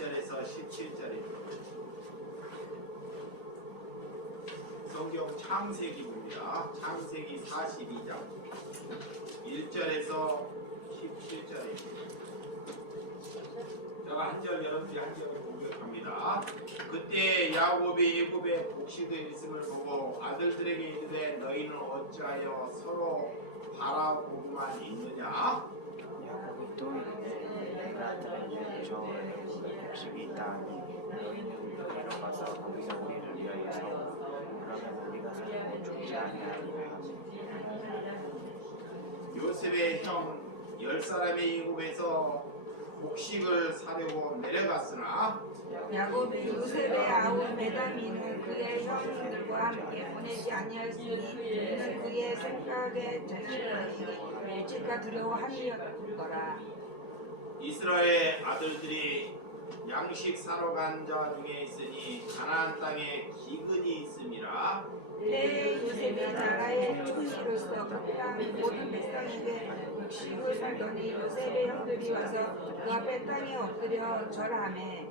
1절에서 17절입니다. 성경 창세기입니다. 창세기 42장 1절에서 17절입니다. 제가 한 절 여러분들이 한 절을 공격합니다. 그때 야곱이 애굽에 곡식이 있음을 보고 아들들에게 이르되 너희는 어찌하여 서로 바라보고만 있느냐? 야곱이 또 이르되 내가 아들에게 저 애굽에 곡식이 있다 하니 너희는 우리로 가서 거기서 우리를 위하여 사오. 그러면 우리가 살고 죽지 아니하리라 하니 요셉의 형 10사람이 애굽에서 곡식을 사려고 내려갔으나 야곱이 요셉의 아우 베다민은 그의 형들과 함께 보내지 아니하였으니 그는 그의 생각에 자식에게 일찍가 두려워함이었더라. 이스라엘 아들들이 양식 사러 간 자 중에 있으니 가나안 땅에 기근이 있음이라. 때에 요셉이 나라의 총리로서 그 땅 모든 백성에게 곡식을 살더니 요셉의 형들이 와서 그 앞에 땅에 엎드려 절하매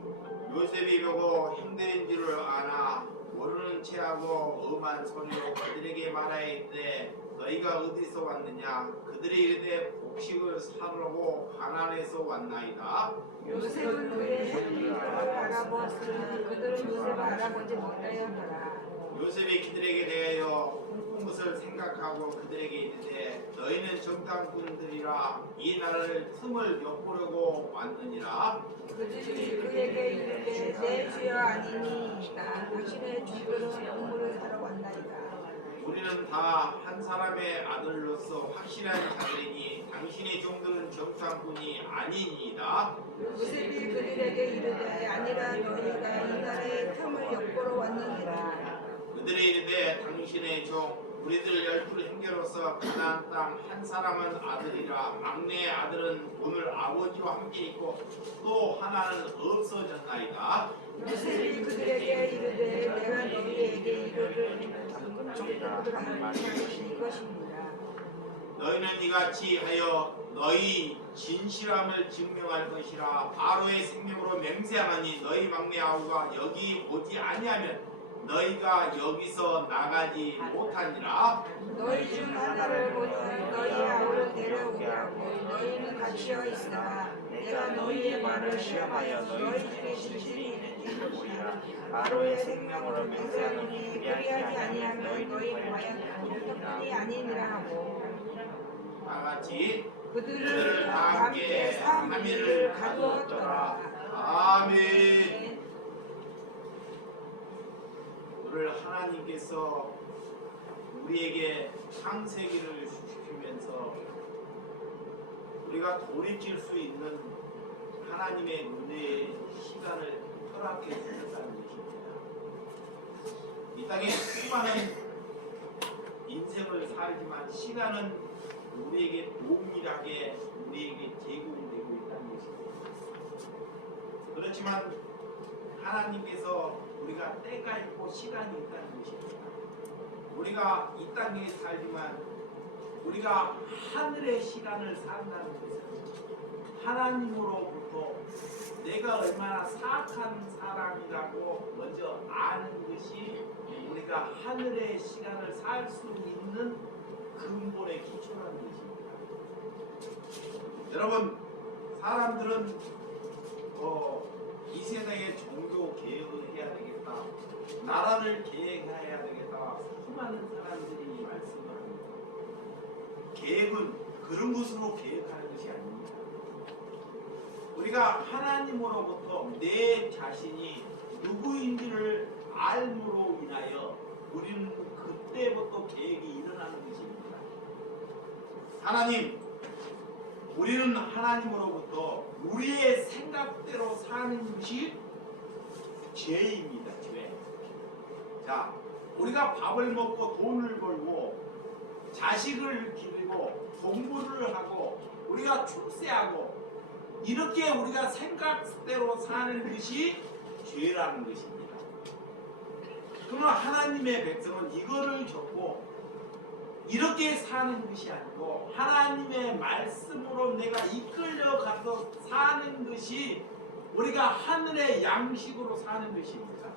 요셉이 보고 형들인 줄을 아나 모르는 체하고 엄한 소리로 그들에게 말하였되 너희가 어디서 왔느냐? 그들이 이르되 곡식을 사려고 가나안에서 왔나이다. 요셉은 그의 형들을 알아보았으나 그들은 요셉을 알아보지 못하였더라. 요셉이 그들에게 대하여 꾼 것을 생각하고 그들에게 이르되 너희는 정탐꾼들이라 이 나라를 틈을 엿보려고 왔느니라. 그들이 그에게 이르되 내 주여 아니니이다. 당신의 종들은 곡물을 사러 왔나이다. 우리는 다 한 사람의 아들로서 확실한 자들이니 당신의 종들은 정탐꾼이 아니니이다. 요셉이 그들에게 이르되 아니라 너희가 이 나라의 틈을 엿보러 왔느니라. 그들이 이르되 당신의 종 우리들 12 형제로서 가나안 땅 한 사람은 아들이라 막내 아들은 오늘 아버지와 함께 있고 또 하나는 없어졌나이다. 요셉이 그들에게 이르되 내가 너희에게 이르를 정답을 하는 것이 이것입니다. 너희는 이같이 하여 너희 진실함을 증명할 것이라. 바로의 생명으로 맹세하니 너희 막내 아우가 여기 오지 아니하면 너희가 여기서 나가지 못하니라. 너희 중 하나를 보는 너희 아우를 데려오게 하고 너희는 갇혀 있으나 내가 너희의 말을 시험하여 너희 중에 진실이 있는지 보리라. 바로의 생명으로 맹세하노니 그리하지 아니하면 너희는 과연 동족뿐이 아니니라 하고 다같이 그들을 다 함께 3일을 가두었더라. 아멘. 오늘 하나님께서 우리에게 창세기를 주시면서 우리가 돌이킬 수 있는 하나님의 은혜의 시간을 허락해 주셨다는 것입니다. 이 땅에 수많은 인생을 살지만 시간은 우리에게 동일하게 우리에게 제공되고 있다는 것입니다. 그렇지만 하나님께서 우리가 때가 있고 시간이 있다는 것입니다. 우리가 이 땅에 살지만 우리가 하늘의 시간을 산다는 것은 하나님으로부터 내가 얼마나 사악한 사람이라고 먼저 아는 것이 우리가 하늘의 시간을 살 수 있는 근본에 기초라는 것입니다. 여러분, 사람들은 이 세상에 종교 개혁을 해야 되겠다, 나라를 계획해야 되겠다, 수많은 사람들이 말씀을 합니다. 계획은 그런 것으로 계획하는 것이 아닙니다. 우리가 하나님으로부터 내 자신이 누구인지를 알므로 인하여 우리는 그때부터 계획이 일어나는 것입니다. 하나님, 우리는 하나님으로부터 우리의 생각대로 사는 것이 죄입니다. 죄. 자, 우리가 밥을 먹고 돈을 벌고 자식을 기르고 공부를 하고 우리가 출세하고 이렇게 우리가 생각대로 사는 것이 죄라는 것입니다. 그러나 하나님의 백성은 이거를 적고 이렇게 사는 것이 아니고 하나님의 말씀으로 내가 이끌려가서 사는 것이 우리가 하늘의 양식으로 사는 것입니다.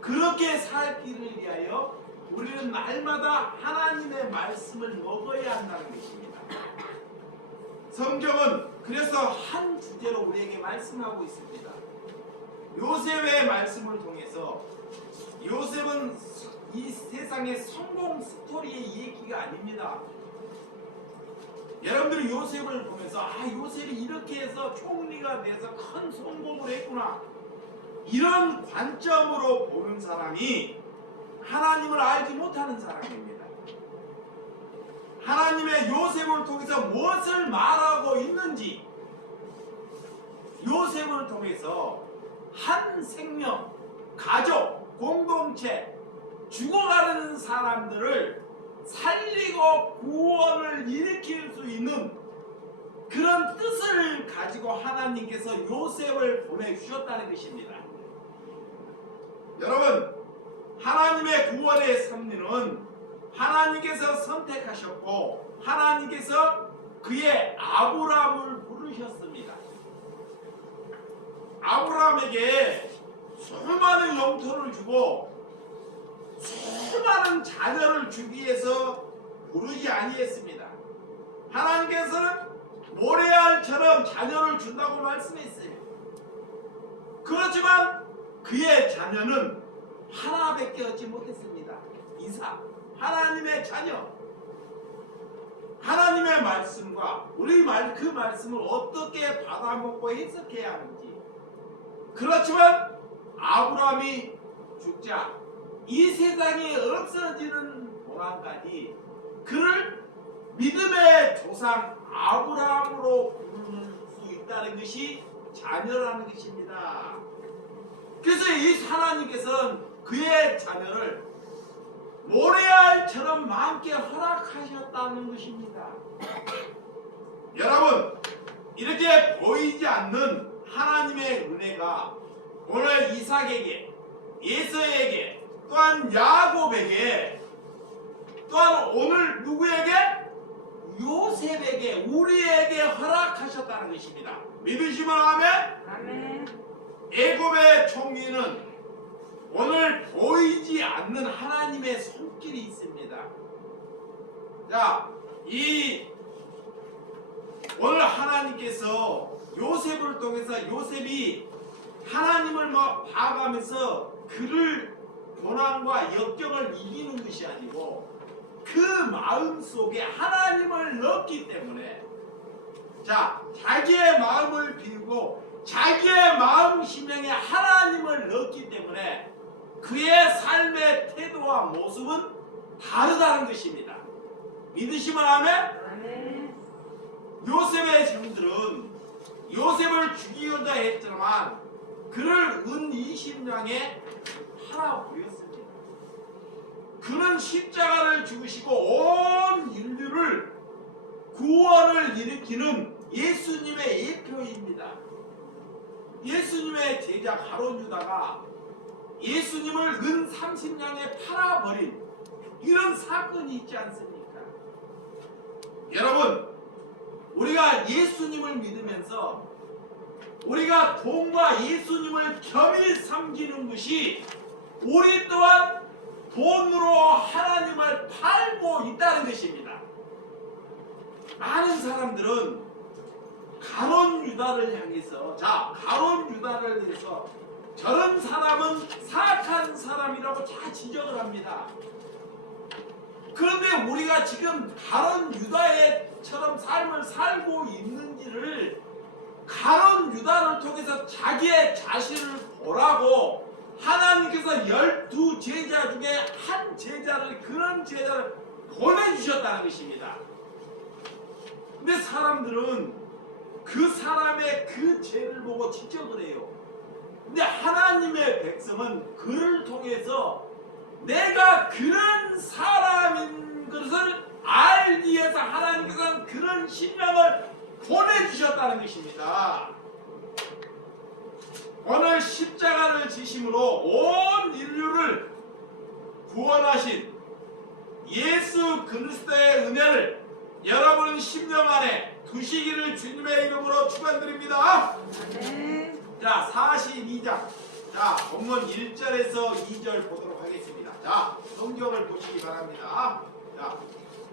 그렇게 살기를 위하여 우리는 날마다 하나님의 말씀을 먹어야 한다는 것입니다. 성경은 그래서 한 주제로 우리에게 말씀하고 있습니다. 요셉의 말씀을 통해서 요셉은 이 세상의 성공 스토리의 얘기가 아닙니다. 여러분들이 요셉을 보면서 요셉이 이렇게 해서 총리가 돼서 큰 성공을 했구나, 이런 관점으로 보는 사람이 하나님을 알지 못하는 사람입니다. 하나님의 요셉을 통해서 무엇을 말하고 있는지, 요셉을 통해서 한 생명, 가족, 공동체, 죽어가는 사람들을 살리고 구원을 일으킬 수 있는 그런 뜻을 가지고 하나님께서 요셉을 보내주셨다는 것입니다. 여러분, 하나님의 구원의 섭리는 하나님께서 선택하셨고 하나님께서 그의 아브라함을 부르셨습니다. 아브라함에게 수많은 영토를 주고 수많은 자녀를 주기 위해서 부르지 아니했습니다. 하나님께서는 모레알처럼 자녀를 준다고 말씀했어요. 그렇지만 그의 자녀는 하나밖에 얻지 못했습니다. 이삭, 하나님의 자녀. 하나님의 말씀과 우리 그 말씀을 어떻게 받아먹고 해석해야 하는지. 그렇지만 아브라함이 죽자 이 세상이 없어지는 동안까지 그를 믿음의 조상 아브라함으로 부를 수 있다는 것이 자녀라는 것입니다. 그래서 이 하나님께서는 그의 자녀를 모레알처럼 많게 허락하셨다는 것입니다. 여러분, 이렇게 보이지 않는 하나님의 은혜가 오늘 이삭에게, 에서에게, 또한 야곱에게, 또한 오늘 누구에게? 요셉에게, 우리에게 허락하셨다는 것입니다. 믿으시면 아멘? 아멘. 애굽의 총리는 오늘 보이지 않는 하나님의 손길이 있습니다. 자, 오늘 하나님께서 요셉을 통해서 요셉이 하나님을 봐가면서 그를 고난과 역경을 이기는 것이 아니고 그 마음 속에 하나님을 넣었기 때문에, 자, 자기의 마음을 비우고 자기의 마음 심령에 하나님을 넣었기 때문에 그의 삶의 태도와 모습은 다르다는 것입니다. 믿으시면 아멘? 아멘. 요셉의 형들은 요셉을 죽이고자 했지만 그를 은 20냥에 팔아버렸습니다. 그는 십자가를 죽으시고 온 인류를 구원을 일으키는 예수님의 예표입니다. 예수님의 제자 가룟 유다가 예수님을 은 30냥에 팔아버린 이런 사건이 있지 않습니까? 여러분, 우리가 예수님을 믿으면서 우리가 돈과 예수님을 겸히 섬기는 것이 우리 또한 돈으로 하나님을 팔고 있다는 것입니다. 많은 사람들은 가룟 유다를 향해서, 자, 가룟 유다를 위해서 저런 사람은 사악한 사람이라고 다 지적을 합니다. 그런데 우리가 지금 가룟 유다처럼 삶을 살고 있는지를 가룟 유다를 통해서 자기의 자신을 보라고 하나님께서 12제자 중에 한 제자를, 그런 제자를 보내주셨다는 것입니다. 근데 사람들은 그 사람의 그 죄를 보고 지적을 해요. 근데 하나님의 백성은 그를 통해서 내가 그런 사람인 것을 알기 위해서 하나님께서는 그런 신령을 보내주셨다는 것입니다. 오늘 십자가를 지심으로 온 인류를 구원하신 예수 그리스도의 은혜를 여러분 심령 안에 두시기를 주님의 이름으로 축원드립니다. 아멘. 자, 42장. 자, 본문 1절에서 2절 보도록 하겠습니다. 자, 성경을 보시기 바랍니다.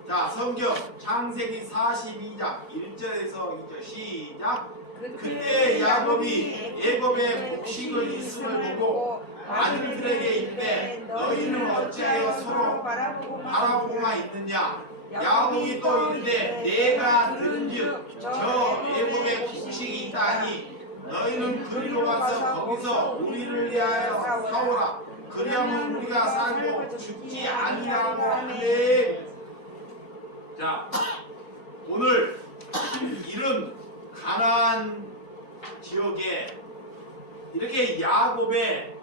자, 성경 창세기 42장 1절에서 2절 시작. 그때 야곱이 애굽의 곡식을 있음을 보고 아들들에게 이르되 너희는 어찌하여 서로 바라보고만 있느냐. 야곱이 또 이르되 내가 들은즉 저 애굽에 곡식이 있다니 너희는 그리로 가서 거기서 우리를 위하여 사오라. 그리하면 우리가 살고 죽지 아니하고 하되. 자, 오늘 이런 가나안 지역에 이렇게 야곱의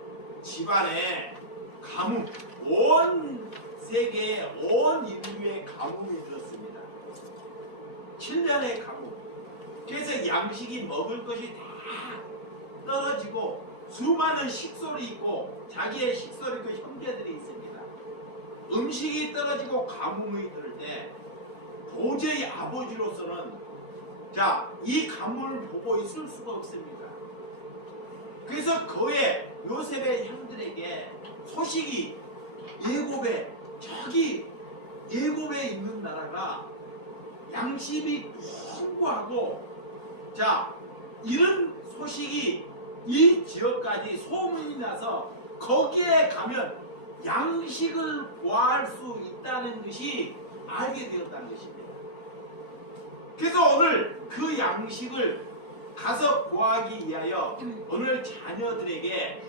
집안에 가뭄, 온 세계에 온 인류의 가뭄이 들었습니다. 7년의 가뭄. 그래서 양식이 먹을 것이 다 떨어지고 수많은 식솔이 있고 자기의 식솔이 그 형제들이 있습니다. 음식이 떨어지고 가뭄이 들 때 도저히 아버지로서는 이 가뭄을 보고 있을 수가 없습니다. 그래서 그의 요셉의 형들에게 소식이 저기 예굽에 있는 나라가 양식이 풍부하고 이런 소식이 이 지역까지 소문이 나서 거기에 가면 양식을 구할 수 있다는 것이 알게 되었다는 것입니다. 그래서 오늘 그 양식을 가서 구하기 위하여 오늘 자녀들에게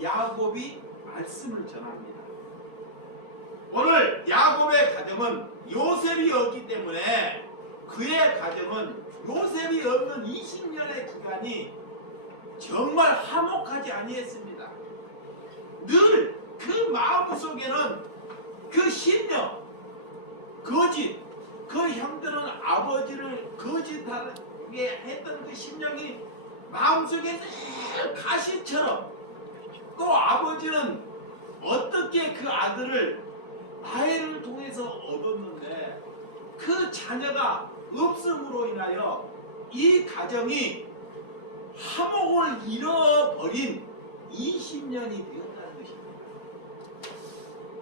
야곱이 말씀을 전합니다. 오늘 야곱의 가정은 요셉이 없기 때문에 그의 가정은 요셉이 없는 20년의 기간이 정말 화목하지 아니했습니다. 늘 그 마음속에는 그 신념, 거짓, 그 형들은 아버지를 거짓하게 했던 그 심령이 마음속에 늘 가시처럼, 또 아버지는 어떻게 그 아들을 아이를 통해서 얻었는데 그 자녀가 없음으로 인하여 이 가정이 화목을 잃어버린 20년이 되었다는 것입니다.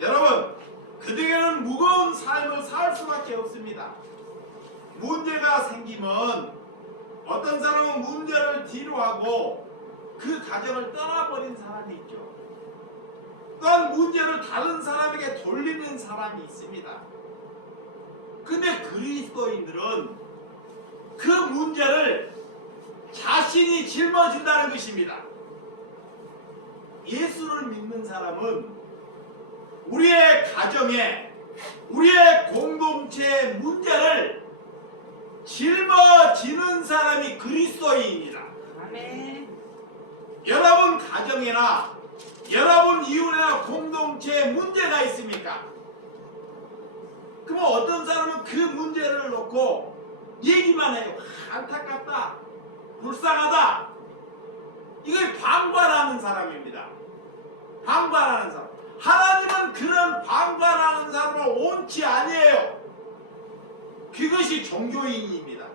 여러분, 그들에게는 무거운 삶을 살 수밖에 없습니다. 문제가 생기면 어떤 사람은 문제를 뒤로하고 그 가정을 떠나버린 사람이 있죠. 또한 문제를 다른 사람에게 돌리는 사람이 있습니다. 근데 그리스도인들은 그 문제를 자신이 짊어진다는 것입니다. 예수를 믿는 사람은 우리의 가정에, 우리의 공동체의 문제를 짊어지는 사람이 그리스도인입니다. 아멘. 여러분 가정이나 여러분 이웃이나 공동체에 문제가 있습니까? 그럼 어떤 사람은 그 문제를 놓고 얘기만 해요. 안타깝다, 불쌍하다. 이걸 방관하는 사람입니다. 방관하는 사람. 하나님은 그런 방관하는 사람을 원치 아니에요. 그것이 종교인입니다.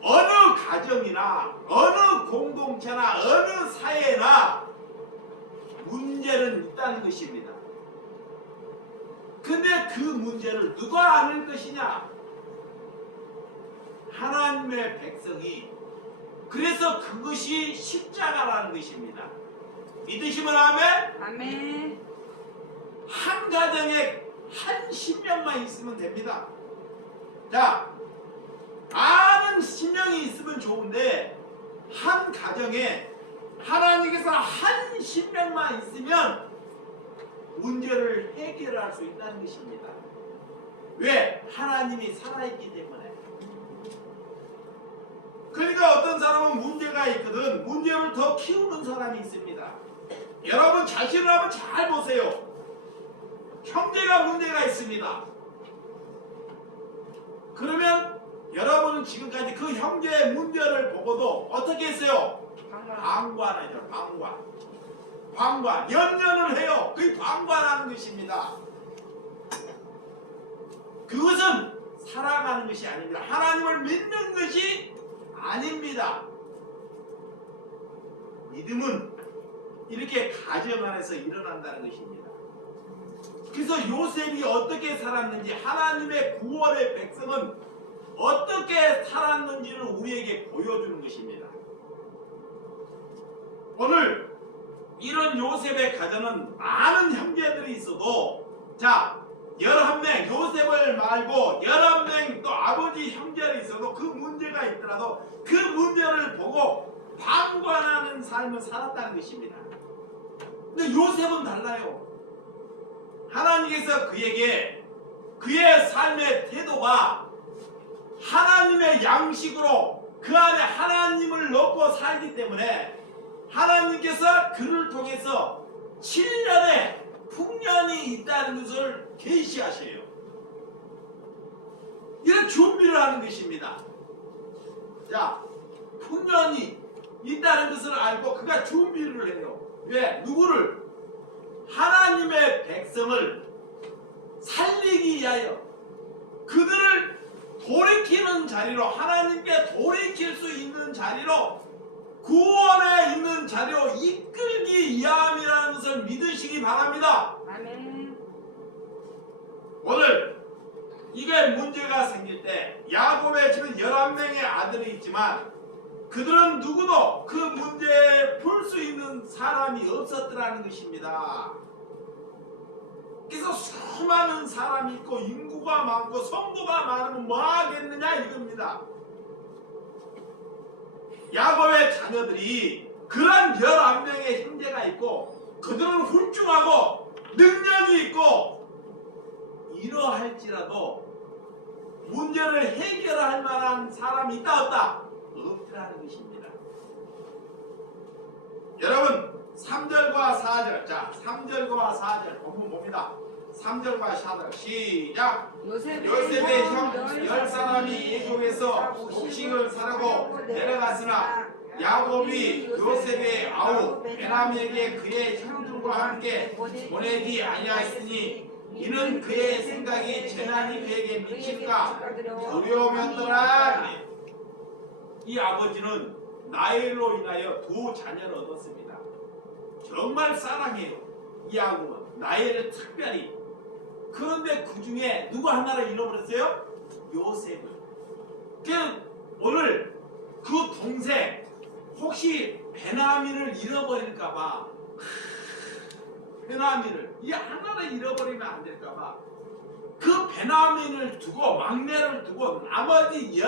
어느 가정이나 어느 공동체나 어느 사회나 문제는 있다는 것입니다. 근데 그 문제를 누가 아는 것이냐? 하나님의 백성이. 그래서 그것이 십자가라는 것입니다. 믿으시면 아멘? 아멘. 한 가정에 한 신명만 있으면 됩니다. 많은 신명이 있으면 좋은데 한 가정에 하나님께서 한 신명만 있으면 문제를 해결할 수 있다는 것입니다. 왜? 하나님이 살아있기 때문에. 그러니까 어떤 사람은 문제가 있거든 문제를 더 키우는 사람이 있습니다. 여러분 자신을 한번 잘 보세요. 형제가 문제가 있습니다. 그러면 여러분은 지금까지 그 형제의 문제를 보고도 어떻게 했어요? 방관하죠. 방관. 연연을 해요. 그게 방관하는 것입니다. 그것은 살아가는 것이 아닙니다. 하나님을 믿는 것이 아닙니다. 믿음은 이렇게 가정 안에서 일어난다는 것입니다. 그래서 요셉이 어떻게 살았는지, 하나님의 구원의 백성은 어떻게 살았는지를 우리에게 보여주는 것입니다. 오늘 이런 요셉의 가정은 많은 형제들이 있어도, 자, 11명, 요셉을 말고 11명 또 아버지 형제를 있어도 그 문제가 있더라도 그 문제를 보고 방관하는 삶을 살았다는 것입니다. 근데 요셉은 달라요. 하나님께서 그에게 그의 삶의 태도가 하나님의 양식으로 그 안에 하나님을 넣고 살기 때문에 하나님께서 그를 통해서 7년의 풍년이 있다는 것을 계시하셔요. 이런 준비를 하는 것입니다. 자, 풍년이 있다는 것을 알고 그가 준비를 해요. 왜? 누구를? 하나님의 백성을 살리기 위하여 그들을 돌이키는 자리로, 하나님께 돌이킬 수 있는 자리로, 구원에 있는 자리로 이끌기 위함이라는 것을 믿으시기 바랍니다. 아멘. 오늘 이게 문제가 생길 때 야곱의 집은 11명의 아들이 있지만 그들은 누구도 그 문제를 풀 수 있는 사람이 없었더라는 것입니다. 그래서 수많은 사람이 있고 인구가 많고 성도가 많으면 뭐 하겠느냐 이겁니다. 야곱의 자녀들이 그런 11명의 형제가 있고 그들은 훌륭하고 능력이 있고 이러할지라도 문제를 해결할 만한 사람이 있다 없다? 없다는 것입니다. 여러분 3절과 4절, 자 3절과 4절 본문 봅니다. 3절과 4절 시작. 요셉의 형 10사람이 애굽에서 곡식을 사려고 내려갔으나 야곱이 요셉의 아우 베냐민에게 그의 형들과 함께 보내지 아니하였으니 이는 그의 생각이 재난이 그에게 미칠까 두려움이었더라. 이 아버지는 나일로 인하여 두 자녀를 얻었습니다. 정말 사랑해요. 이 야곱은 나일을 특별히. 그런데 그 중에 누구 하나를 잃어버렸어요? 요셉을. 오늘 그 동생 혹시 베냐민을 잃어버릴까봐, 베냐민을 이 하나를 잃어버리면 안 될까봐 그 베냐민을 두고, 막내를 두고 나머지 10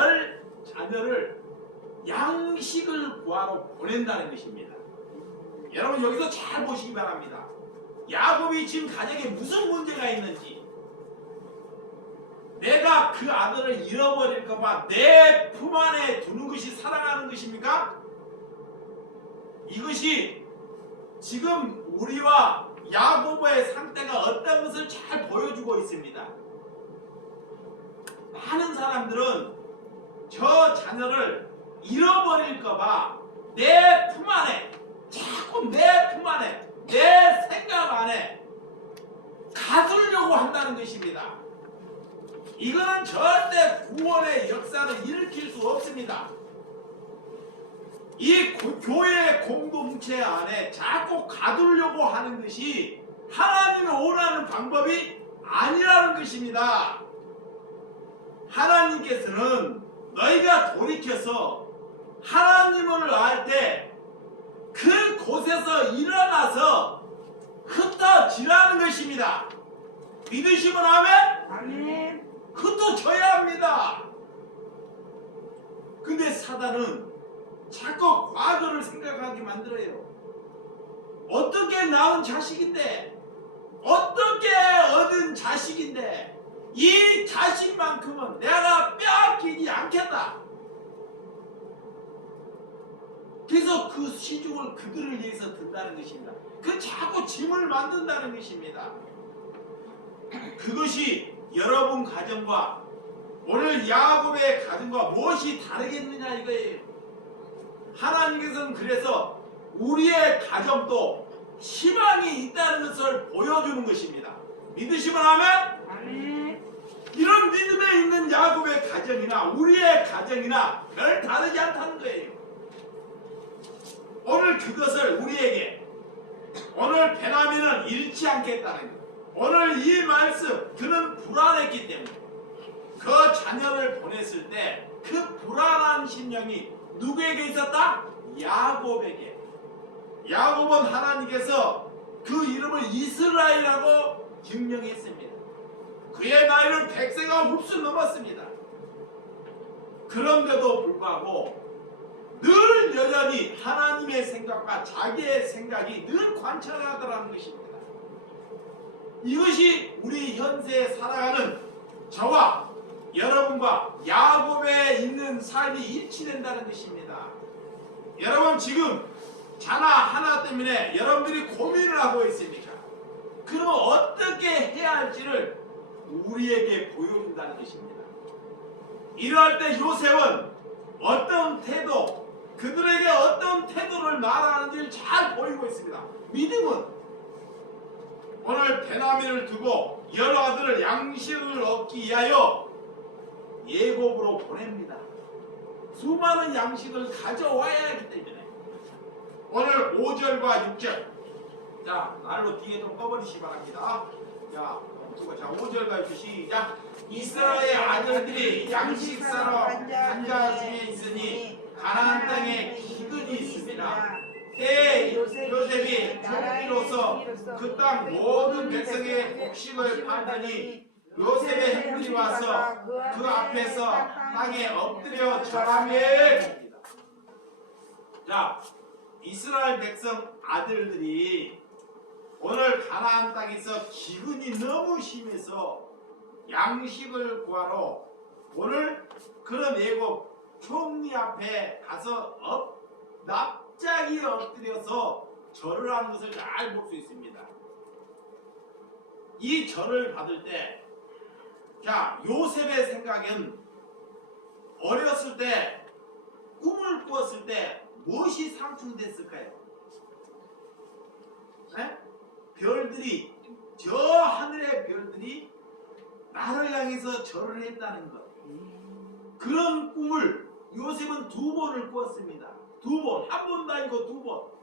자녀를 양식을 구하러 보낸다는 것입니다. 여러분 여기서 잘 보시기 바랍니다. 야곱이 지금 가정에 무슨 문제가 있는지, 내가 그 아들을 잃어버릴까봐 내 품 안에 두는 것이 사랑하는 것입니까? 이것이 지금 우리와 야곱의 상태가 어떤 것을 잘 보여주고 있습니다. 많은 사람들은 저 자녀를 잃어버릴까봐 내 품 안에, 자꾸 내 품 안에, 내 생각 안에 가두려고 한다는 것입니다. 이거는 절대 구원의 역사를 일으킬 수 없습니다. 이 교회 공동체 안에 자꾸 가두려고 하는 것이 하나님이 원하는 방법이 아니라는 것입니다. 하나님께서는 너희가 돌이켜서 하나님을 알 때 그 곳에서 일어나서 흩어지라는 것입니다. 믿으시면 아멘? 아멘. 흩어져야 합니다. 근데 사단은 자꾸 과거를 생각하게 만들어요. 어떻게 낳은 자식인데, 어떻게 얻은 자식인데 이 자식만큼은 내가 빼앗기지 않겠다. 그래서 그 시중을 그들을 위해서 든다는 것입니다. 그 자꾸 짐을 만든다는 것입니다. 그것이 여러분 가정과 오늘 야곱의 가정과 무엇이 다르겠느냐 이거예요. 하나님께서는 그래서 우리의 가정도 희망이 있다는 것을 보여주는 것입니다. 믿으시면 아멘? 아멘. 이런 믿음에 있는 야곱의 가정이나 우리의 가정이나 별 다르지 않다는 거예요. 오늘 오늘 그것을 우리에게 오늘 베냐민은 잃지 않겠다는 것. 오늘 이 말씀 그는 불안했기 때문에 그 자녀를 보냈을 때 그 불안한 심령이 누구에게 있었다? 야곱에게. 야곱은 하나님께서 그 이름을 이스라엘이라고 증명했습니다. 그의 나이는 100세가 흡수 넘었습니다. 그런데도 불구하고 늘 여전히 하나님의 생각과 자기의 생각이 늘 관찰하더라는 것입니다. 이것이 우리 현세에 살아가는 저와 여러분과 야곱에 있는 삶이 일치된다는 것입니다. 여러분 지금 자나 하나 때문에 여러분들이 고민을 하고 있습니까? 그러면 어떻게 해야 할지를 우리에게 보여준다는 것입니다. 이러할 때 요셉은 어떤 태도, 그들에게 어떤 태도를 말하는지를 잘 보이고 있습니다. 믿음은 오늘 베냐민을 두고 여러 아들을 양식을 얻기 위하여 예굽으로 보냅니다. 수많은 양식을 가져와야 하기 때문에 오늘 5절과 6절 자 날로 뒤에 좀 꺼버리시기 바랍니다. 자 5절과 6절 시작. 이스라엘 아들들이 양식 사러 한자 중에 있으니 가나안 땅에 기근이 있습니다. 때에 요셉이 총리로서 그 땅 모든 백성의 곡식을 팔더니 요셉의 형들이 와서 그 앞에서 땅에 엎드려 절하며 봅니다. 자, 이스라엘 백성 아들들이 오늘 가나안 땅에서 기근이 너무 심해서 양식을 구하러 오늘 그런 애굽 총리 앞에 가서 납작이 엎드려서 절을 하는 것을 잘 볼 수 있습니다. 이 절을 받을 때 자, 요셉의 생각은 어렸을 때 꿈을 꾸었을 때 무엇이 상충됐을까요? 네? 별들이 저 하늘의 별들이 나를 향해서 절을 했다는 것. 그런 꿈을 요셉은 2번을 꾸었습니다. 2번, 한 번도 아니고 2번.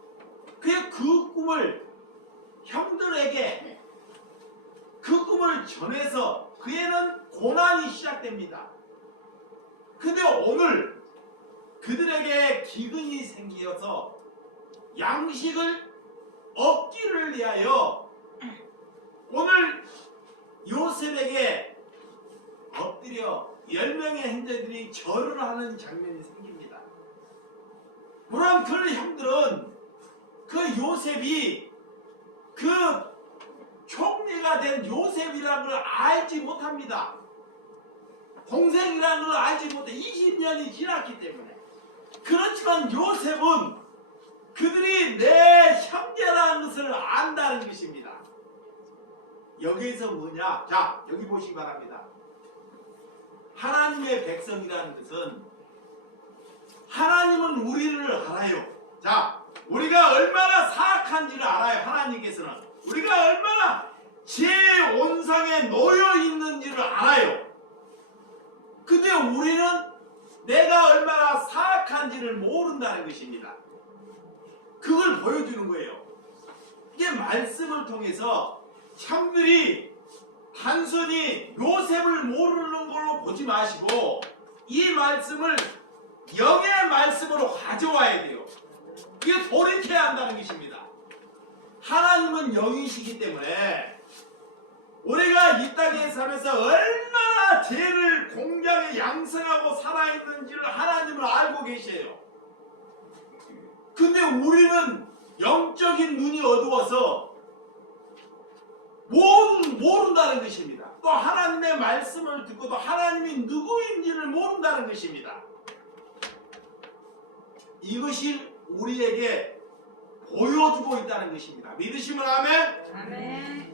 그 꿈을 형들에게 그 꿈을 전해서 그에는 고난이 시작됩니다. 근데 오늘 그들에게 기근이 생겨서 양식을 얻기를 위하여 오늘 요셉에게 엎드려 10명의 형제들이 절을 하는 장면이 생깁니다. 물론 그 형들은 그 요셉이 그 총리가 된 요셉이라는 걸 알지 못합니다. 동생이라는 걸 알지 못해. 20년이 지났기 때문에. 그렇지만 요셉은 그들이 내 형제라는 것을 안다는 것입니다. 여기에서 뭐냐? 자, 여기 보시기 바랍니다. 하나님의 백성이라는 것은 하나님은 우리를 알아요. 자, 우리가 얼마나 사악한지를 알아요. 하나님께서는 우리가 얼마나 죄 온상에 놓여 있는지를 알아요. 근데 우리는 내가 얼마나 사악한지를 모른다는 것입니다. 그걸 보여주는 거예요. 이게 말씀을 통해서 형들이 단순히 요셉을 모르는 걸로 보지 마시고 이 말씀을 영의 말씀으로 가져와야 돼요. 이게 돌이켜야 한다는 것입니다. 하나님은 영이시기 때문에 우리가 이 땅에 살면서 얼마나 죄를 공경에 양성하고 살아있는지를 하나님은 알고 계셔요. 근데 우리는 영적인 눈이 어두워서 모른다는 것입니다. 또 하나님의 말씀을 듣고 또 하나님이 누구인지를 모른다는 것입니다. 이것이 우리에게 보여주고 있다는 것입니다. 믿으시면 아멘? 아멘.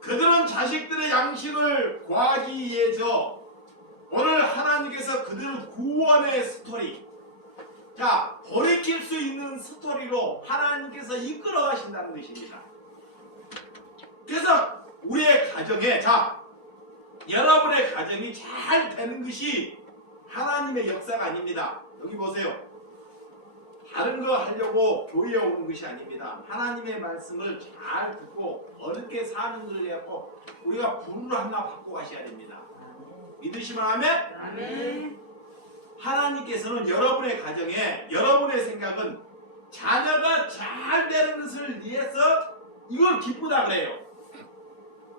그들은 자식들의 양식을 구하기 위해서 오늘 하나님께서 그들을 구원의 스토리, 자, 돌이킬 수 있는 스토리로 하나님께서 이끌어 가신다는 것입니다. 그래서 우리의 가정에, 자, 여러분의 가정이 잘 되는 것이 하나님의 역사가 아닙니다. 여기 보세요. 다른 거 하려고 교회에 오는 것이 아닙니다. 하나님의 말씀을 잘 듣고 어렵게 사는 것을 해갖고 우리가 불을 하나 받고 가셔야 됩니다. 믿으시면 아멘? 아멘. 하나님께서는 여러분의 가정에 여러분의 생각은 자녀가 잘 되는 것을 위해서 이걸 기쁘다 그래요.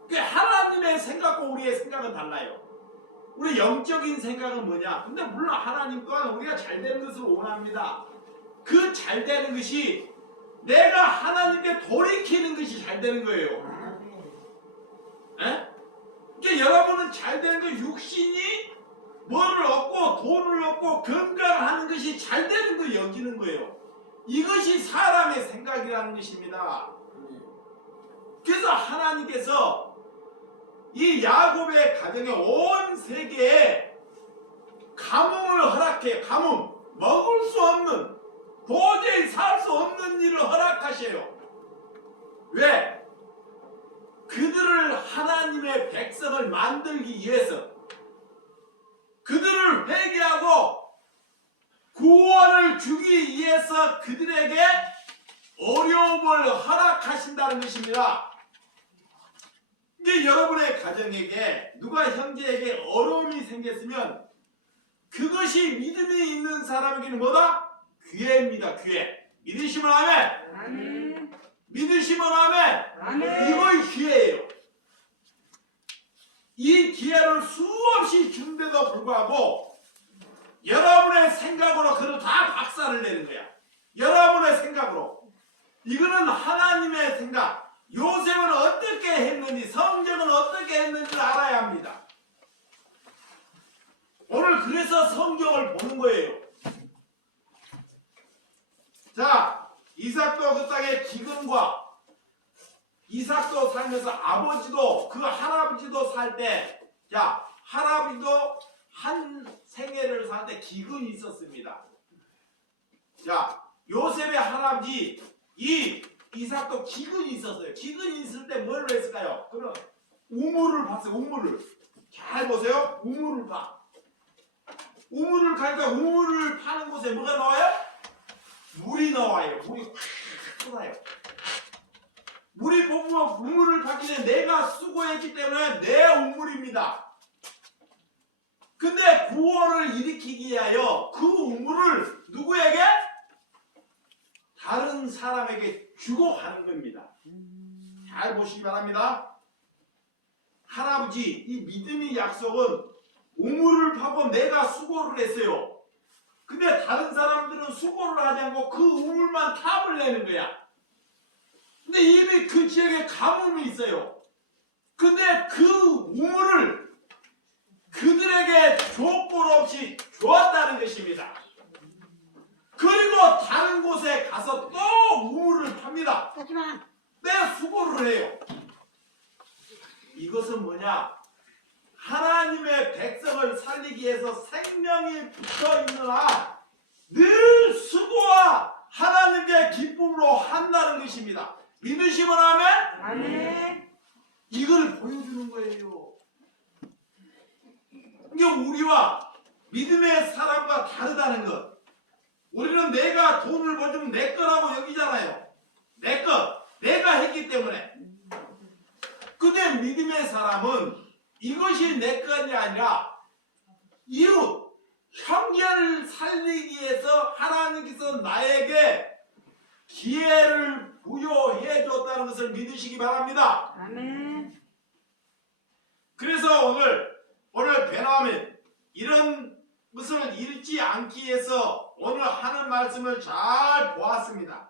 그 하나님의 생각과 우리의 생각은 달라요. 우리 영적인 생각은 뭐냐? 근데 물론 하나님 또한 우리가 잘 되는 것을 원합니다. 그 잘 되는 것이 내가 하나님께 돌이키는 것이 잘 되는 거예요. 에? 그러니까 여러분은 잘 되는 거 육신이 뭐를 얻고 돈을 얻고 건강하는 것이 잘 되는 거 여기는 거예요. 이것이 사람의 생각이라는 것입니다. 그래서 하나님께서 이 야곱의 가정에 온 세계에 가뭄을 허락해. 가뭄, 먹을 수 없는, 도저히 살 수 없는 일을 허락하셔요. 왜? 그들을 하나님의 백성을 만들기 위해서, 그들을 회개하고 구원을 주기 위해서 그들에게 어려움을 허락하신다는 것입니다. 이게 여러분의 가정에게 누가 형제에게 어려움이 생겼으면 그것이 믿음이 있는 사람에게는 뭐다? 기회입니다. 기회. 믿으시면 아멘. 아멘. 믿으시면 아멘. 아멘. 이거의 기회예요. 이 기회를 수없이 준데도 불구하고 여러분의 생각으로 그걸 다 박살을 내는 거야. 여러분의 생각으로. 이거는 하나님의 생각. 요셉은 어떻게 했는지, 성경은 어떻게 했는지를 알아야 합니다. 오늘 그래서 성경을 보는 거예요. 자, 이삭도 그 땅에 기근과 이삭도 살면서 아버지도 그 할아버지도 살 때, 자, 할아버지도 한 생애를 살 때 기근이 있었습니다. 자, 요셉의 할아버지 이삭도 기근이 있었어요. 기근이 있을 때 뭘 했을까요? 그럼 우물을 봤어요. 우물을. 잘 보세요. 우물을 봐. 우물을 가니까 우물을 파는 곳에 뭐가 나와요? 물이 나와요. 물이 확 나와요. 물이 보면 우물을 파기 전에 내가 수고했기 때문에 내 우물입니다. 근데 구원을 일으키기 위하여 그 우물을 누구에게? 다른 사람에게 주고 가는 겁니다. 잘 보시기 바랍니다. 할아버지, 이 믿음의 약속은 우물을 파고 내가 수고를 했어요. 근데 다른 사람들은 수고를 하지 않고 그 우물만 탑을 내는 거야. 근데 이미 그 지역에 가뭄이 있어요. 근데 그 우물을 그들에게 조건 없이 주었다는 것입니다. 그리고 다른 곳에 가서 또 우물을 팝니다. 내 수고를 해요. 이것은 뭐냐? 하나님의 백성을 살리기 위해서 생명이 붙어있는 한 늘 수고와 하나님의 기쁨으로 한다는 것입니다. 믿으시면 아멘? 아멘. 이걸 보여주는 거예요. 이게 우리와 믿음의 사람과 다르다는 것. 우리는 내가 돈을 벌면 내 거라고 여기잖아요. 내 거. 내가 했기 때문에. 근데 믿음의 사람은 이것이 내 것이 아니라 이웃, 형제를 살리기 위해서 하나님께서 나에게 기회를 부여해 줬다는 것을 믿으시기 바랍니다. 아멘. 그래서 오늘 베냐민 이런 것을 잃지 않기 위해서 오늘 하는 말씀을 잘 보았습니다.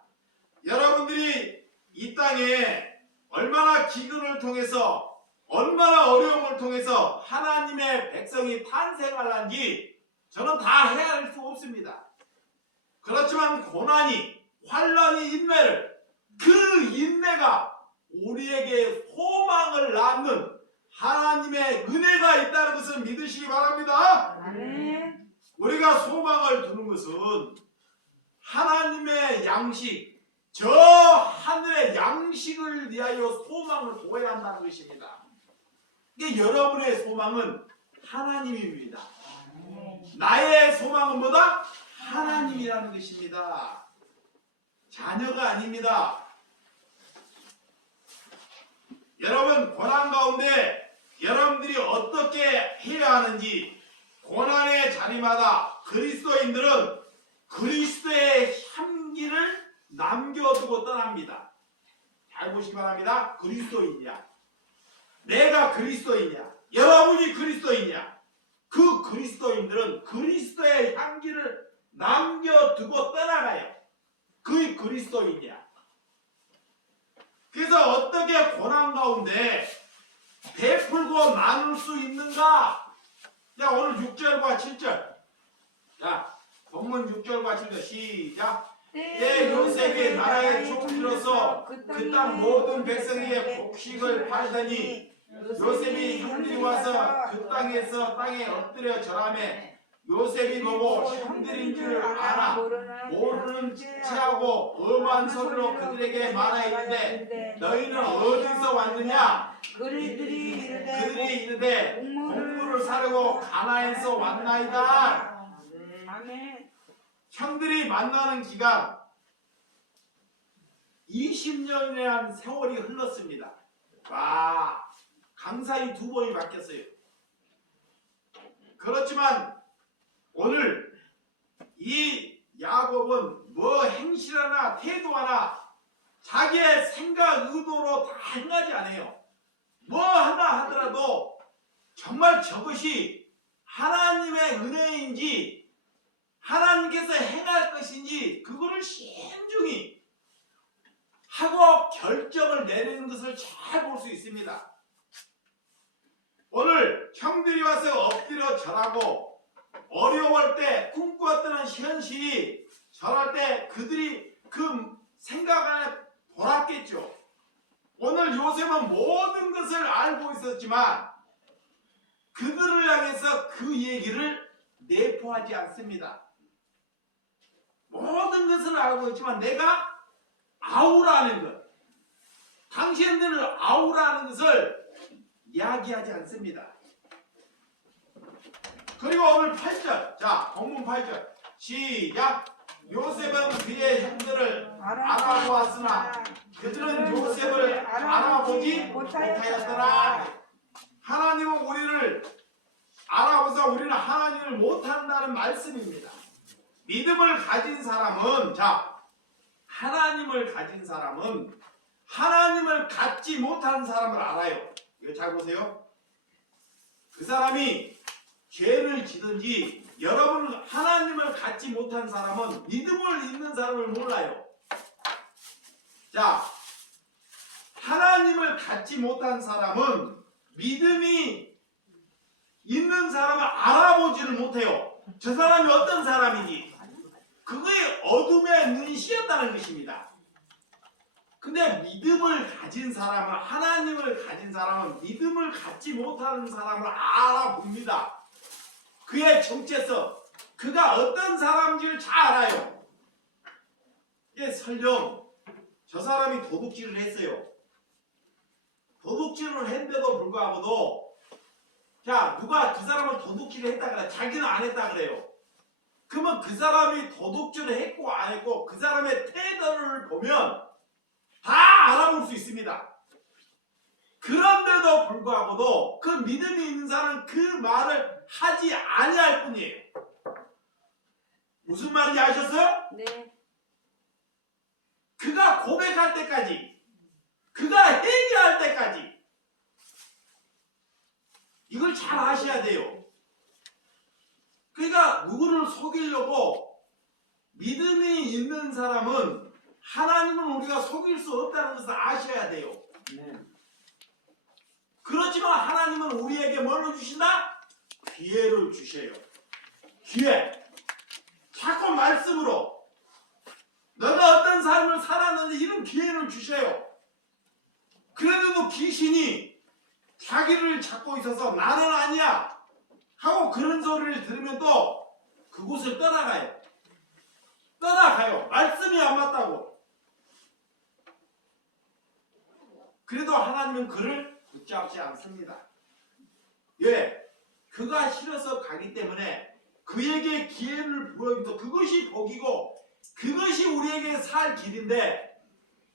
여러분들이 이 땅에 얼마나 기근을 통해서 얼마나 어려움을 통해서 하나님의 백성이 탄생하는지 저는 다 헤아릴 수 없습니다. 그렇지만 고난이, 환난이 인내를, 그 인내가 우리에게 소망을 낳는 하나님의 은혜가 있다는 것을 믿으시기 바랍니다. 아멘. 우리가 소망을 두는 것은 하나님의 양식, 저 하늘의 양식을 위하여 소망을 둬야 한다는 것입니다. 이게 여러분의 소망은 하나님입니다. 나의 소망은 뭐다? 하나님이라는 것입니다. 자녀가 아닙니다. 여러분, 고난 가운데 여러분들이 어떻게 해야 하는지, 고난의 자리마다 그리스도인들은 그리스도의 향기를 남겨두고 떠납니다. 잘 보시기 바랍니다. 그리스도인이야. 내가 그리스도인이야. 여러분이 그리스도인이야. 그 그리스도인들은 그리스도의 향기를 남겨두고 떠나가요. 그게 그리스도인이야. 그래서 어떻게 고난 가운데 베풀고 나눌 수 있는가? 자, 오늘 6절과 7절. 자, 본문 6절과 7절 시작. 때 요셉이 나라의 총리로서 그 땅 모든 백성에게 곡식을 팔더니 요셉이 형들이 와서 그 땅에 엎드려 절하매 요셉이 보고 형들인 줄 알아 모르는 체하고 엄한 소리로 그들에게 말하였는데 너희는 어디서 왔느냐? 그들이 이르되 곡물을 사려고 가나안에서 왔나이다. 아멘. 형들이 만나는 기간 20년이라는 세월이 흘렀습니다. 와, 강사이 2번이 바뀌었어요. 그렇지만 오늘 이 야곱은 뭐 행실 하나 태도 하나 자기의 생각 의도로 다 행하지 않아요. 뭐 하나 하더라도 정말 저것이 하나님의 은혜인지 하나님께서 행할 것인지 그거를 신중히 하고 결정을 내리는 것을 잘 볼 수 있습니다. 오늘 형들이 와서 엎드려 절하고 어려울 때 꿈꾸었던 현실이 절할 때 그들이 그 생각 안에 돌았겠죠. 오늘 요셉은 모든 것을 알고 있었지만 그들을 향해서 그 얘기를 내포하지 않습니다. 모든 것을 알고 있지만 내가 아우라는 것, 당신들을 아우라는 것을 이야기하지 않습니다. 그리고 오늘 8절, 자, 본문 8절 시작. 요셉은 그의 형들을 알아보았으나 그들은 요셉을 알아보지 못하였더라. 하나님은 우리를 알아보사 우리는 하나님을 못한다는 말씀입니다. 믿음을 가진 사람은, 자, 하나님을 가진 사람은 하나님을 갖지 못한 사람을 알아요. 이거 잘 보세요. 그 사람이 죄를 지든지 여러분 하나님을 갖지 못한 사람은 믿음을 있는 사람을 몰라요. 자, 하나님을 갖지 못한 사람은 믿음이 있는 사람을 알아보지를 못해요. 저 사람이 어떤 사람인지. 그게 어둠의 눈이었다는 것입니다. 근데 믿음을 가진 사람은, 하나님을 가진 사람은 믿음을 갖지 못하는 사람을 알아봅니다. 그의 정체성, 그가 어떤 사람인지를 잘 알아요. 예, 설령 저 사람이 도둑질을 했어요. 도둑질을 했는데도 불구하고도, 자, 누가 그 사람을 도둑질을 했다 그래, 자기는 안 했다 그래요. 그러면 그 사람이 도둑질을 했고 안 했고 그 사람의 태도를 보면 다 알아볼 수 있습니다. 그런데도 불구하고도 그 믿음이 있는 사람은 그 말을 하지 아니할 뿐이에요. 무슨 말인지 아셨어요? 네. 그가 고백할 때까지, 그가 회개할 때까지 이걸 잘 아셔야 돼요. 그러니까 누구를 속이려고, 믿음이 있는 사람은 하나님은 우리가 속일 수 없다는 것을 아셔야 돼요. 그렇지만 하나님은 우리에게 뭘 주신다? 기회를 주셔요. 기회. 자꾸 말씀으로 너가 어떤 삶을 살았는지 이런 기회를 주셔요. 그래도 귀신이 자기를 찾고 있어서 나는 아니야 하고 그런 소리를 들으면 또 그곳을 떠나가요. 말씀이 안 맞다고. 그래도 하나님은 그를 붙잡지 않습니다. 왜? 그가 싫어서 가기 때문에 그에게 기회를 부여기도 그것이 복이고 그것이 우리에게 살 길인데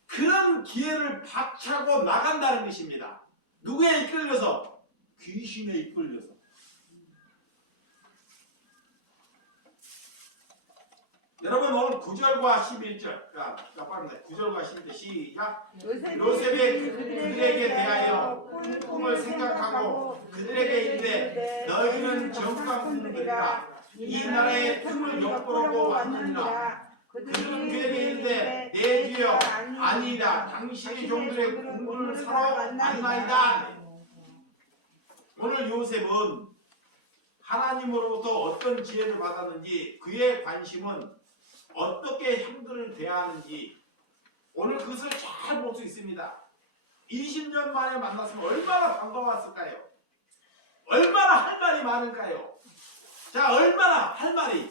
그런 기회를 박차고 나간다는 것입니다. 누구에 이끌려서? 귀신에 이끌려서. 여러분 오늘 9절과 11절 빠릅니다. 9절과 11절 시작. 요셉이 그들에게 대하여 꿈을 생각하고 그들에게 이르되 너희는 정탐꾼들이라 이 나라의 틈을 엿보려고 왔느니라. 그들은 그에게 이르되 내 주여 아니이다 당신의 종들의 공물을 사러 왔나이다. 오늘 요셉은 하나님으로부터 어떤 지혜를 받았는지 그의 관심은 어떻게 형들을 대하는지 오늘 그것을 잘 볼 수 있습니다. 20년 만에 만났으면 얼마나 반가웠을까요? 얼마나 할 말이 많을까요? 자, 얼마나 할 말이.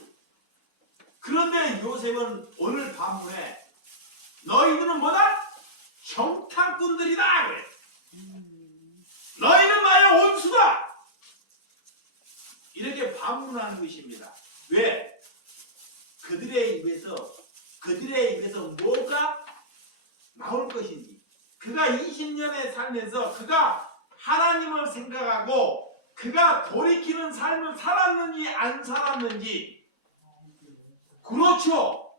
그런데 요셉은 오늘 반문에 너희들은 뭐다? 정탐꾼들이다 그래. 너희는 나의 원수다 이렇게 반문하는 것입니다. 왜? 그들의 입에서 뭐가 나올 것인지, 그가 20년에 살면서 그가 하나님을 생각하고 그가 돌이키는 삶을 살았는지 안 살았는지, 그렇죠.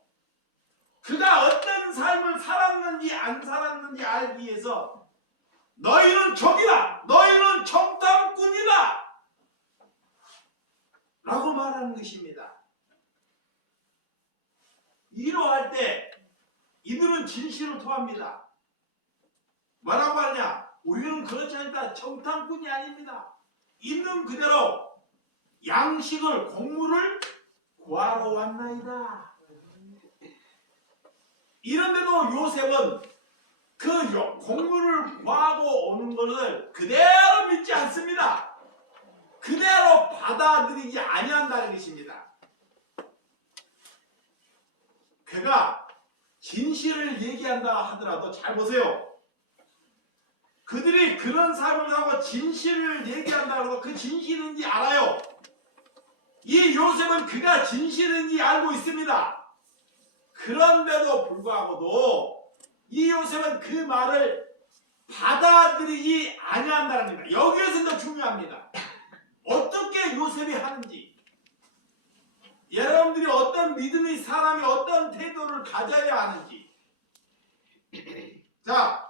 그가 어떤 삶을 살았는지 안 살았는지 알기 위해서 너희는 적이다, 너희는 정탐꾼이다 라고 말하는 것입니다. 이러할 때 이들은 진실을 토합니다. 뭐라고 하냐? 우리는 그렇지 않다. 정탐꾼이 아닙니다. 있는 그대로 양식을, 곡물을 구하러 왔나이다. 이런데도 요셉은 그 곡물을 구하고 오는 것을 그대로 믿지 않습니다. 그대로 받아들이지 아니한다는 것입니다. 그가 진실을 얘기한다 하더라도 잘 보세요. 그들이 그런 삶을 하고 진실을 얘기한다 하더라도 그 진실인지 알아요. 이 요셉은 그가 진실인지 알고 있습니다. 그런데도 불구하고도 이 요셉은 그 말을 받아들이지 아니한다는 겁니다. 여기에서 더 중요합니다. 어떻게 요셉이 하는지, 여러분들이 어떤 믿음의 사람이 어떤 태도를 가져야 하는지. 자,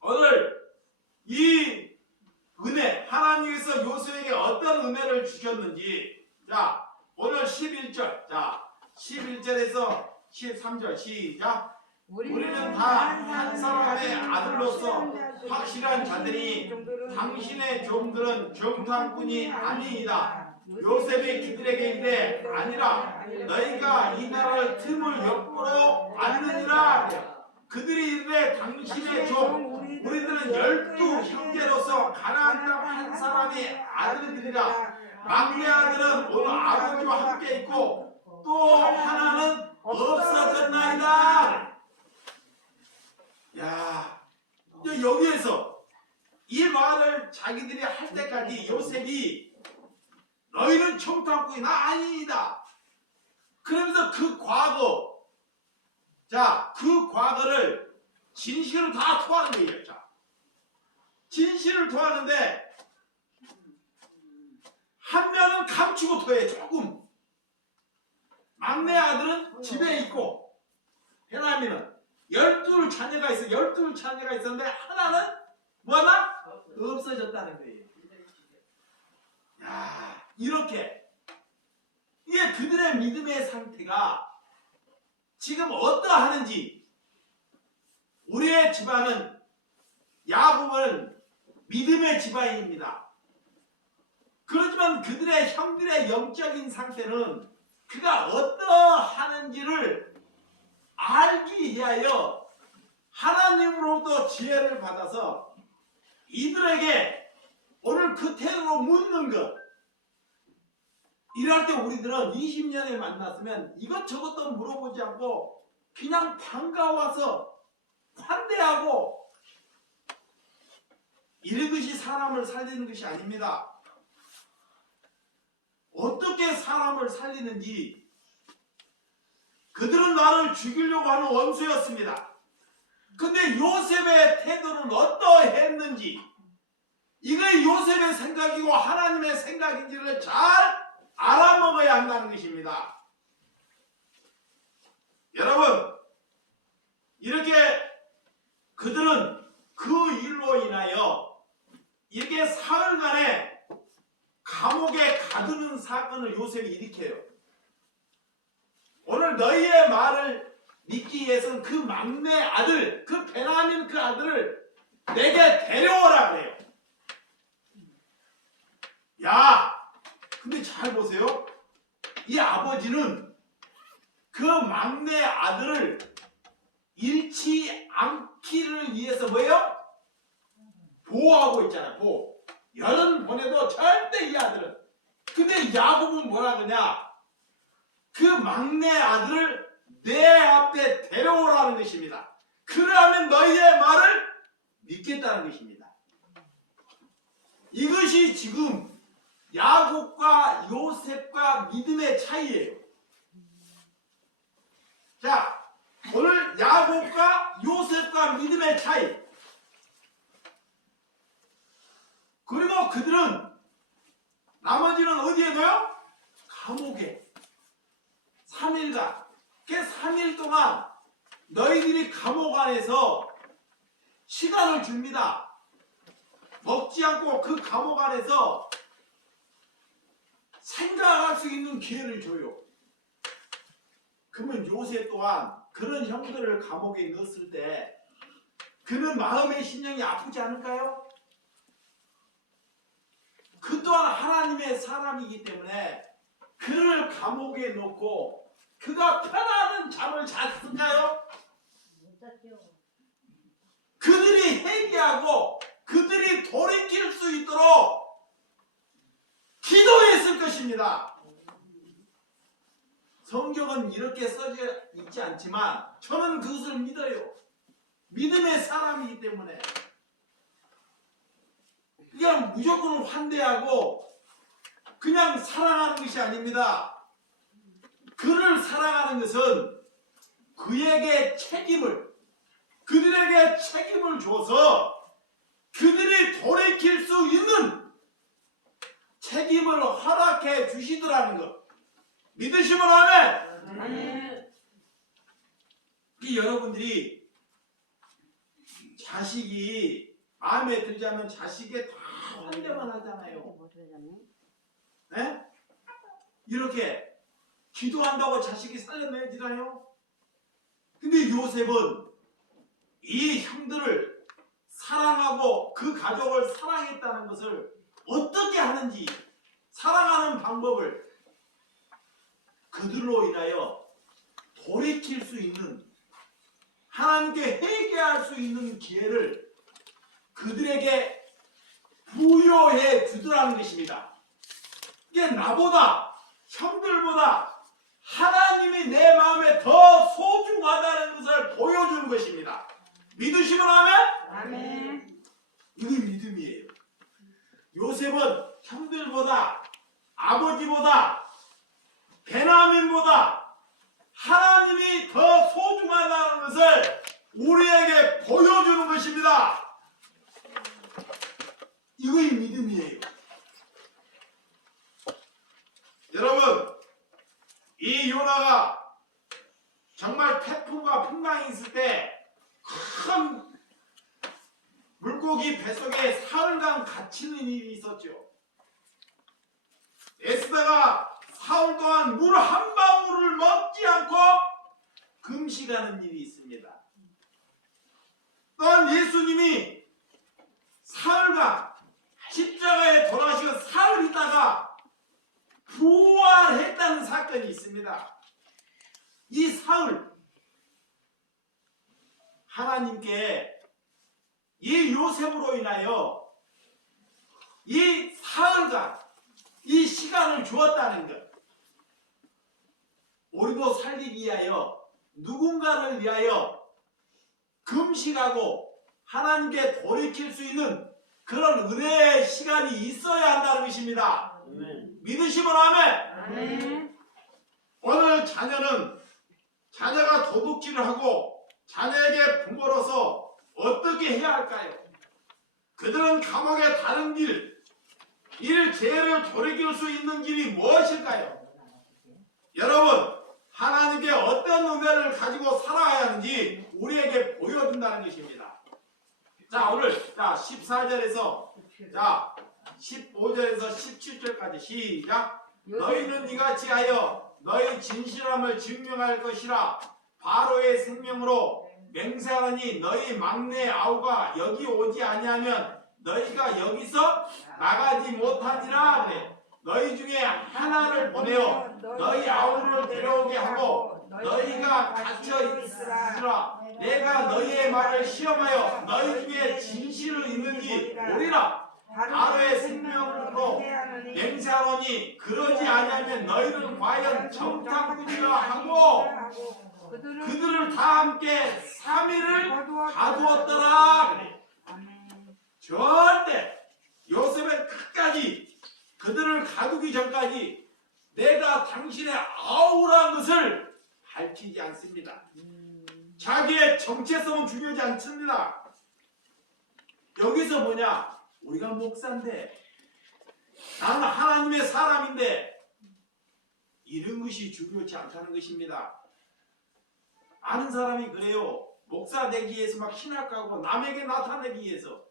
오늘 이 은혜, 하나님께서 요셉에게 어떤 은혜를 주셨는지, 자, 오늘 11절, 자, 11절에서 13절 시작. 우리는 다 한 사람의 아들로서 확실한 자들이 당신의 종들은 정탐꾼이 아니이다. 요셉이 그들에게 이르되 아니라 너희가 이 나라를 틈을 엿보러 왔느니라. 그들이 이르되 당신의 종 우리들은 12 형제로서 가나안 땅 한 사람의 아들들이라. 막내 아들은 오늘 아버지와 함께 있고 또 하나는 없어졌나이다. 야, 여기에서 이 말을 자기들이 할 때까지 요셉이 너희는 정탐꾼이 나 아니다. 그러면서 그 과거, 자, 그 과거를 진실을 다 토하는 거예요. 자, 진실을 토하는데 한 면은 감추고 토해. 조금. 막내 아들은 집에 있고 베냐민은 12 자녀가 있어. 12 자녀가 있었는데 하나는 뭐하나? 없어졌다는 거예요. 야, 이렇게 이게 그들의 믿음의 상태가 지금 어떠하는지. 우리의 집안은, 야곱은 믿음의 집안입니다. 그렇지만 그들의 형들의 영적인 상태는 그가 어떠하는지를 알기 위하여 하나님으로부터 지혜를 받아서 이들에게 오늘 그 태도로 묻는 것. 이럴 때 우리들은 20년에 만났으면 이것저것도 물어보지 않고 그냥 반가워서 환대하고 이런 것이 사람을 살리는 것이 아닙니다. 어떻게 사람을 살리는지 그들은 나를 죽이려고 하는 원수였습니다. 근데 요셉의 태도는 어떠했는지, 이게 요셉의 생각이고 하나님의 생각인지를 잘 알아먹어야 한다는 것입니다. 여러분, 이렇게 그들은 그 일로 인하여 이렇게 사흘간에 감옥에 가두는 사건을 요셉이 일으켜요. 오늘 너희의 말을 믿기 위해서는 그 막내 아들, 그 베냐민 그 아들을 내게 데려오라 그래요. 야, 근데 잘 보세요. 이 아버지는 그 막내 아들을 잃지 않기를 위해서 뭐예요? 보호하고 있잖아요. 보호. 열은 보내도 절대 이 아들은. 근데 야곱은 뭐라 그러냐? 그 막내 아들을 내 앞에 데려오라는 것입니다. 그러면 너희의 말을 믿겠다는 것입니다. 이것이 지금 야곱과 요셉과 믿음의 차이예요. 자, 오늘 야곱과 요셉과 믿음의 차이. 그리고 그들은 나머지는 어디에 넣어요? 감옥에. 3일간. 그 3일 동안 너희들이 감옥 안에서 시간을 줍니다. 먹지 않고 그 감옥 안에서 생각할 수 있는 기회를 줘요. 그러면 요셉 또한 그런 형들을 감옥에 넣었을 때 그는 마음의 심령이 아프지 않을까요? 그 또한 하나님의 사람이기 때문에 그를 감옥에 넣고 그가 편안한 잠을 잤을까요? 그들이 회개하고 그들이 돌이킬 수 있도록 기도했을 것입니다. 성경은 이렇게 써져 있지 않지만 저는 그것을 믿어요. 믿음의 사람이기 때문에. 그냥 무조건 환대하고 그냥 사랑하는 것이 아닙니다. 그를 사랑하는 것은 그에게 책임을, 그들에게 책임을 줘서 그들이 돌이킬 수 있는 책임을 허락해 주시더라는 것. 믿으시면 아멘. 아멘. 이 여러분들이 자식이 마음에 들지 않으면 자식에 다 환대만 하잖아요. 네? 이렇게 기도한다고 자식이 살려내지나요? 근데 요셉은 이 형들을 사랑하고 그 가족을 사랑했다는 것을 어떻게 하는지, 사랑하는 방법을 그들로 인하여 돌이킬 수 있는, 하나님께 회개할 수 있는 기회를 그들에게 부여해 주더라는 것입니다. 이게 나보다, 형들보다 하나님이 내 마음에 더 소중하다는 것을 보여주는 것입니다. 믿으시면 아멘? 아멘. 이게 믿음이에요. 요셉은 형들보다, 아버지보다, 베냐민보다 하나님이 더 소중하다는 것을 우리에게 보여주는 것입니다. 이거이 믿음이에요. 여러분, 이 요나가 정말 태풍과 풍랑이 있을 때 큰 물고기 뱃속에 사흘간 갇히는 일이 있었죠. 에스더가 사흘 동안 물 한 방울을 먹지 않고 금식하는 일이 있습니다. 또한 예수님이 사흘간 십자가에 돌아가시고 사흘 있다가 부활했다는 사건이 있습니다. 이 사흘 하나님께 이 요셉으로 인하여 이 사흘간 이 시간을 주었다는 것. 우리도 살리기 위하여 누군가를 위하여 금식하고 하나님께 돌이킬 수 있는 그런 은혜의 시간이 있어야 한다는 것입니다. 아멘. 믿으시면 아멘. 아멘. 오늘 자녀는 자녀가 도둑질을 하고 자녀에게 부모로서 어떻게 해야 할까요? 그들은 감옥의 다른 길, 이 죄를 돌이킬 수 있는 길이 무엇일까요? 여러분, 하나님께 어떤 은혜를 가지고 살아야 하는지 우리에게 보여준다는 것입니다. 자, 오늘 14절에서 15절에서 17절까지 시작. 너희는 이같이 하여 너희 진실함을 증명할 것이라. 바로의 생명으로 맹세하니 너희 막내 아우가 여기 오지 아니하면 너희가 여기서 나가지 못하니라. 그래. 너희 중에 하나를 보내어 너희 아우를 데려오게 하고 너희가 갇혀 있으라. 내가 너희의 말을 시험하여 너희 중에 진실을 있는지 보리라. 바로의 생명으로 맹세하노니 그러지 아니하면 너희는 과연 정탐꾼이라 하고 그들을 다 함께 3일을 가두었더라. 그래. 절대 요셉은 끝까지 그들을 가두기 전까지 내가 당신의 아우라는 것을 밝히지 않습니다. 자기의 정체성은 중요하지 않습니다. 여기서 뭐냐? 우리가 목사인데 나는 하나님의 사람인데 이런 것이 중요치 않다는 것입니다. 아는 사람이 그래요. 목사 되기 위해서 막 신학하고 남에게 나타내기 위해서.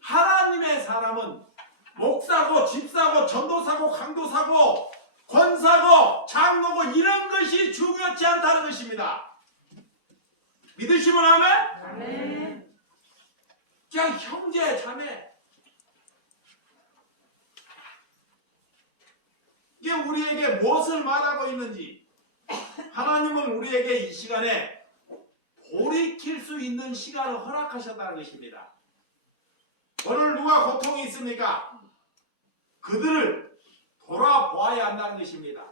하나님의 사람은 목사고 집사고 전도사고 강도사고 권사고 장로고 이런 것이 중요치 않다는 것입니다. 믿으시면 아멘? 아멘. 그냥 형제 자매. 이게 우리에게 무엇을 말하고 있는지 하나님은 우리에게 이 시간에 돌이킬 수 있는 시간을 허락하셨다는 것입니다. 오늘 누가 고통이 있습니까? 그들을 돌아보아야 한다는 것입니다.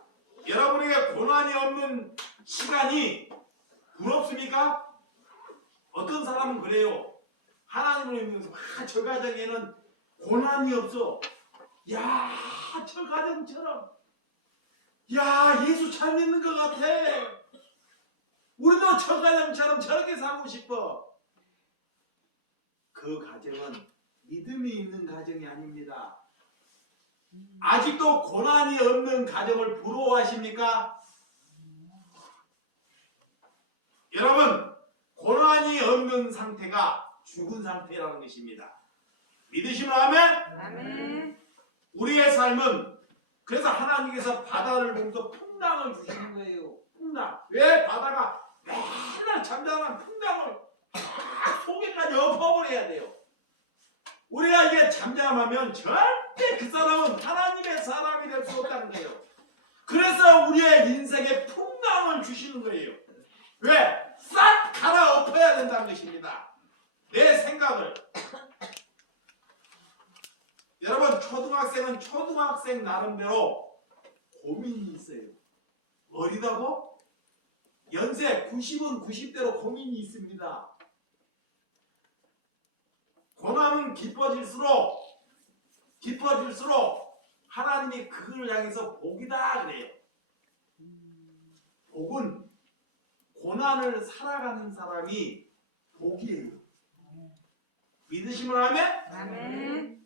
여러분에게 고난이 없는 시간이 부럽습니까? 어떤 사람은 그래요. 하나님을 믿으면서 저 가정에는 고난이 없어. 야, 저 가정처럼 야, 예수 잘 믿는 것 같아. 우리도 저 가정처럼 저렇게 살고 싶어. 그 가정은 믿음이 있는 가정이 아닙니다. 아직도 고난이 없는 가정을 부러워하십니까? 여러분, 고난이 없는 상태가 죽은 상태라는 것입니다. 믿으시면 아멘? 아멘. 우리의 삶은 그래서 하나님께서 바다를 보면서 풍랑을 주시는 거예요. 풍랑. 왜 바다가 맨날 잠잠한 풍랑을 속에까지 엎어버려야 돼요. 우리가 이게 잠잠하면 절대 그 사람은 하나님의 사람이 될 수 없다는 거예요. 그래서 우리의 인생에 풍랑을 주시는 거예요. 왜? 싹 갈아엎어야 된다는 것입니다. 내 생각을. 여러분, 초등학생은 초등학생 나름대로 고민이 있어요. 어리다고? 연세 90은 90대로 고민이 있습니다. 고난은 깊어질수록 하나님이 그걸 향해서 복이다 그래요. 복은 고난을 살아가는 사람이 복이에요. 믿으시면 아멘? 아멘.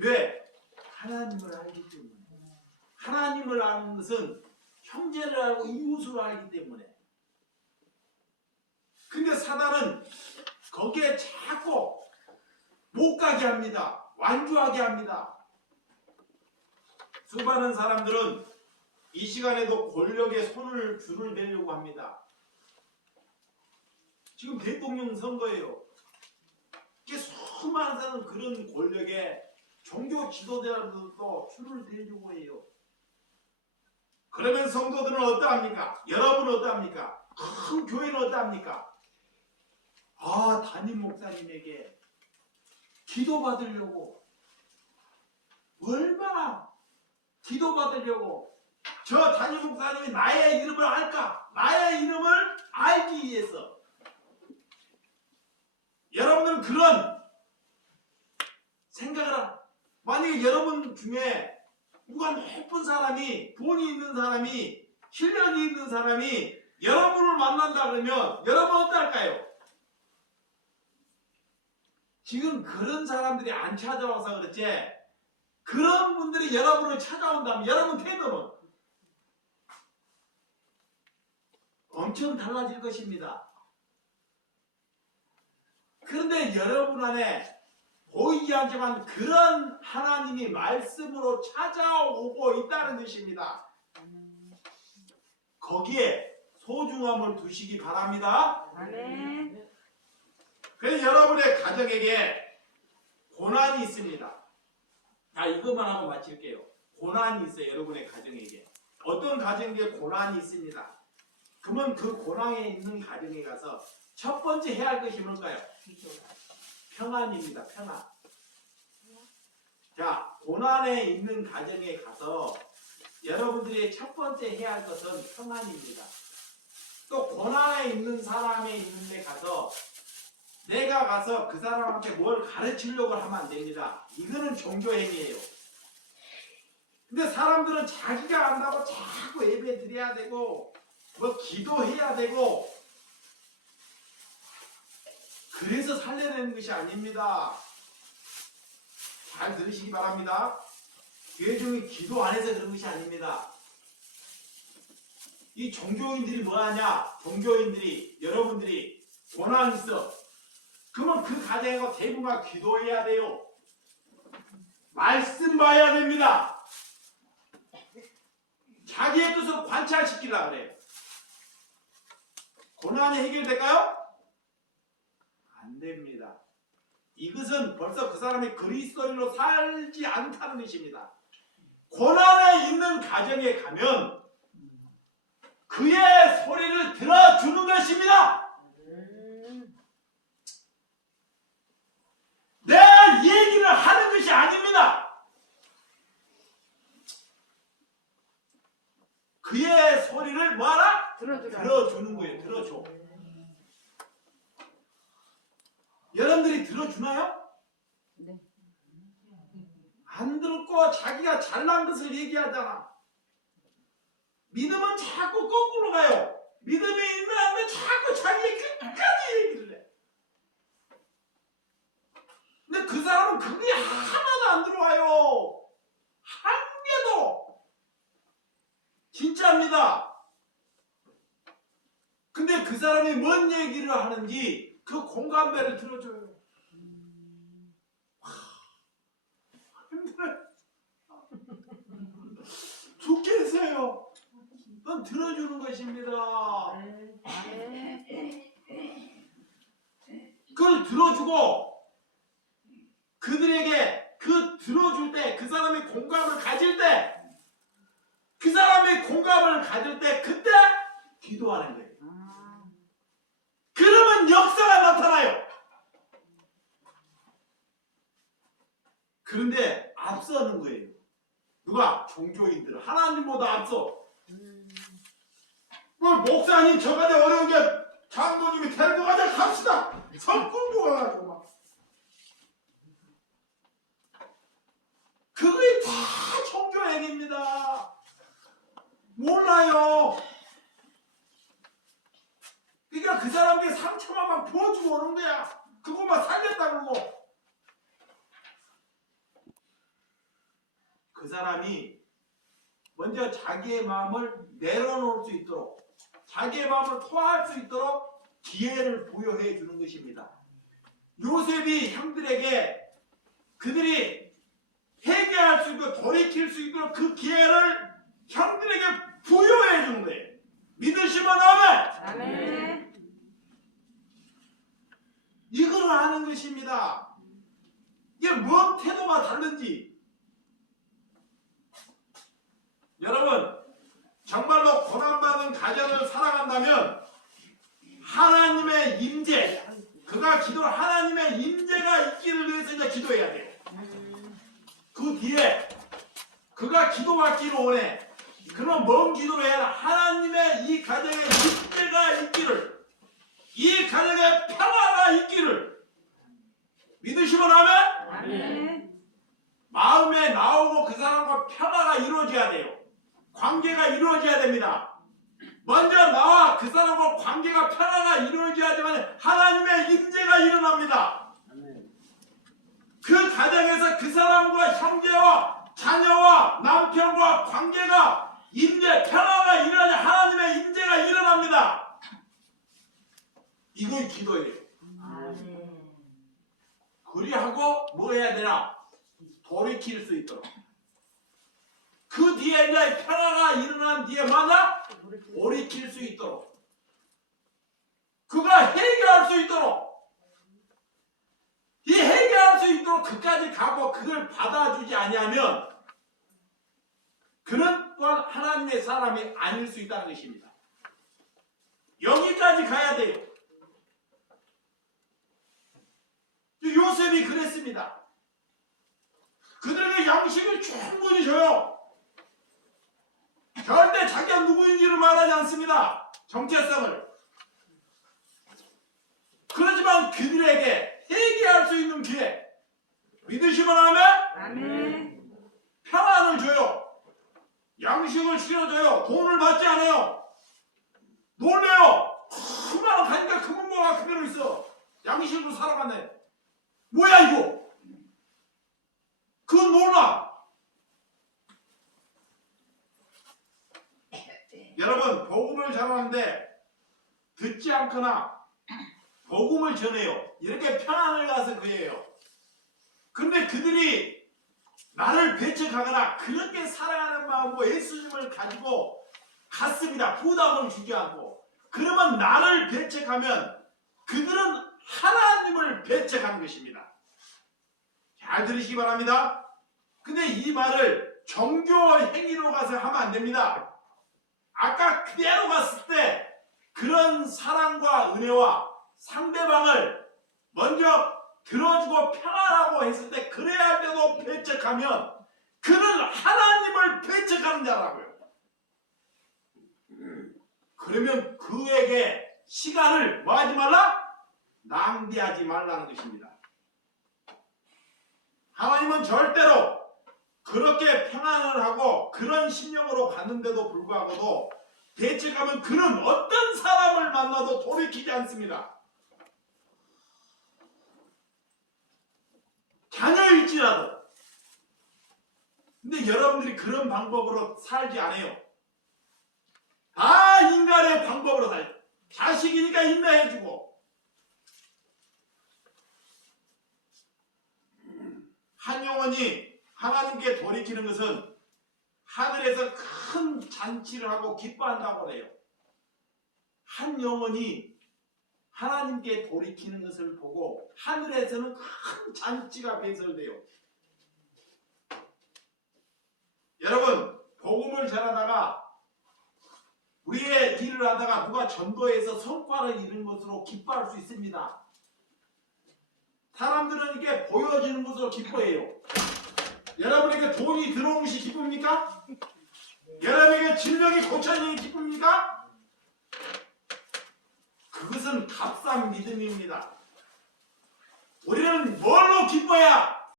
왜? 하나님을 알기 때문에. 하나님을 아는 것은 형제를 알고 이웃을 알기 때문에. 근데 사단은 거기에 자꾸 못 가게 합니다. 완주하게 합니다. 수많은 사람들은 이 시간에도 권력에 줄을 대려고 합니다. 지금 대통령 선거예요. 이게 수많은 사람은 그런 권력에 종교 지도자들도 줄을 대려고 해요. 그러면 성도들은 어떠합니까? 여러분은 어떠합니까? 큰 교회는 어떠합니까? 아, 담임 목사님에게 기도받으려고 얼마나 기도받으려고 저 담임 목사님이 나의 이름을 알까? 나의 이름을 알기 위해서. 여러분들은 그런 생각을 만약에 여러분 중에 누가 높은 사람이 돈이 있는 사람이 실력이 있는 사람이 여러분을 만난다 그러면 여러분 어떨까요? 지금 그런 사람들이 안 찾아와서 그렇지, 그런 분들이 여러분을 찾아온다면 여러분 태도는 엄청 달라질 것입니다. 그런데 여러분 안에 보이지 않지만 그런 하나님이 말씀으로 찾아오고 있다는 것입니다. 거기에 소중함을 두시기 바랍니다. 아멘. 그래서 여러분의 가정에게 고난이 있습니다. 자, 이것만 하고 마칠게요. 고난이 있어요. 여러분의 가정에게. 어떤 가정에 고난이 있습니다. 그러면 그 고난에 있는 가정에 가서 첫 번째 해야 할 것이 뭘까요? 평안입니다. 평안. 자, 고난에 있는 가정에 가서 여러분들이 첫 번째 해야 할 것은 평안입니다. 또 고난에 있는 사람에 있는 데 가서 내가 가서 그 사람한테 뭘 가르치려고 하면 안 됩니다. 이거는 종교행위예요. 근데 사람들은 자기가 안다고 자꾸 예배 드려야 되고 뭐 기도해야 되고 그래서 살려내는 것이 아닙니다. 잘 들으시기 바랍니다. 교회 중에 기도 안 해서 그런 것이 아닙니다. 이 종교인들이 뭐하냐? 종교인들이 여러분들이 고난 있어. 그러면 그 가정에서 대부분 기도해야 돼요. 말씀 봐야 됩니다. 자기의 뜻을 관찰시키려고 그래요. 고난이 해결될까요? 안 됩니다. 이것은 벌써 그 사람이 그리스도인으로 살지 않다는 것입니다. 고난에 있는 가정에 가면 그의 소리를 들어주는 것입니다. 내 얘기를 하는 것이 아닙니다. 그의 소리를 뭐하라? 들어주는 거예요. 들어줘. 여러분들이 들어주나요? 네. 안 듣고 자기가 잘난 것을 얘기하잖아. 믿음은 자꾸 거꾸로 가요. 믿음이 있는데 자꾸 자기의 끝까지 얘기를 해. 근데 그 사람은 그게 하나도 안 들어와요. 한 개도. 진짜입니다. 근데 그 사람이 뭔 얘기를 하는지 그 공감대를 들어줘요. 힘들어요. 죽겠어요. 넌 들어주는 것입니다. 그걸 들어주고 그들에게 그 들어줄 때 그 사람이 공감을 가질 때 그 사람이 공감을 가질 때 그때 기도하는 거예요. 그러면 역사가 나타나요. 그런데 앞서는 거예요. 누가? 종교인들. 하나님보다 앞서. 목사님 저간에 어려운 게 장로님이 데리고 가자 갑시다. 성 끌고 가가지고 막. 그게 다 종교행위입니다. 몰라요. 그러니까 그 사람들이 상처만 막 부어주고 오는 거야. 그것만 살렸다 그러고. 그 사람이 먼저 자기의 마음을 내려놓을 수 있도록 자기의 마음을 토할 수 있도록 기회를 부여해 주는 것입니다. 요셉이 형들에게 그들이 회개할 수 있고 돌이킬 수 있도록 그 기회를 형들에게 부여해 주는 거예요. 믿으시면 아멘. 아멘. 이걸 아는 것입니다. 이게 뭔 태도가 다른지. 여러분 정말로 고난받은 가정을 살아간다면 하나님의 임재, 그가 기도를 하나님의 임재가 있기를 위해서 이제 기도해야 돼요. 그 뒤에 그가 기도받기를 원해. 그럼 뭔 기도를 해야 하나님의 이 가정에 임재가 있기를, 이 가정에 평화가 있기를 믿으시면 아멘? 아멘. 마음에 나오고 그 사람과 평화가 이루어져야 돼요. 관계가 이루어져야 됩니다. 먼저 나와 그 사람과 관계가 편화가 이루어져야지만 하나님의 임재가 일어납니다. 그 가정에서 그 사람과 형제와 자녀와 남편과 관계가 임재 편화가 일어나야 하나님의 임재가 일어납니다. 이건 기도예요. 그리하고 뭐 해야 되나? 돌이킬 수 있도록. 그 뒤에 이제 평화가 일어난 뒤에마다 돌이킬 수 있도록. 그가 해결할 수 있도록. 이 해결할 수 있도록 그까지 가고 그걸 받아주지 아니하면 그는 또한 하나님의 사람이 아닐 수 있다는 것입니다. 여기까지 가야 돼요. 요셉이 그랬습니다. 그들에게 양식을 충분히 줘요. 절대 자기가 누구인지를 말하지 않습니다. 정체성을. 그렇지만 그들에게 회개할 수 있는 기회, 믿으시면 아멘? 평안을 줘요. 양식을 실어줘요. 돈을 받지 않아요. 놀래요. 수많은 가니까 금은보가 그대로 있어. 양식으로 살아갔네. 뭐야 이거? 그건 놀라. 여러분 복음을 전하는데 듣지 않거나 복음을 전해요. 이렇게 평안을 가서 그래요. 근데 그들이 나를 배척하거나 그렇게 사랑하는 마음으로 예수님을 가지고 갔습니다. 부담을 주지 않고. 그러면 나를 배척하면 그들은 하나님을 배척하는 것입니다. 잘 들으시기 바랍니다. 근데 이 말을 정교 행위로 가서 하면 안 됩니다. 아까 그대로 갔을 때 그런 사랑과 은혜와 상대방을 먼저 들어주고 평안하고 했을 때 그래야 할 때도 배척하면 그는 하나님을 배척하는 자라고요. 그러면 그에게 시간을 뭐 하지 말라? 낭비하지 말라는 것입니다. 하나님은 절대로 그렇게 평안을 하고 그런 심령으로 갔는데도 불구하고도 배척하면 그는 어떤 사람을 만나도 돌이키지 않습니다. 자녀일지라도. 근데 여러분들이 그런 방법으로 살지 않아요. 다 인간의 방법으로 살죠. 자식이니까 인내해주고. 한 영혼이 하나님께 돌이키는 것은 하늘에서 큰 잔치를 하고 기뻐한다고 해요. 한 영혼이 하나님께 돌이키는 것을 보고 하늘에서는 큰 잔치가 배설돼요. 여러분 복음을 전하다가 우리의 일을 하다가 누가 전도해서 성과를 이룬 것으로 기뻐할 수 있습니다. 사람들은 이게 보여지는 것으로 기뻐해요. 여러분에게 돈이 들어온 것이 기쁩니까? 여러분에게 질병이 고쳐지는 게 기쁩니까? 그것은 값싼 믿음입니다. 우리는 뭘로 기뻐야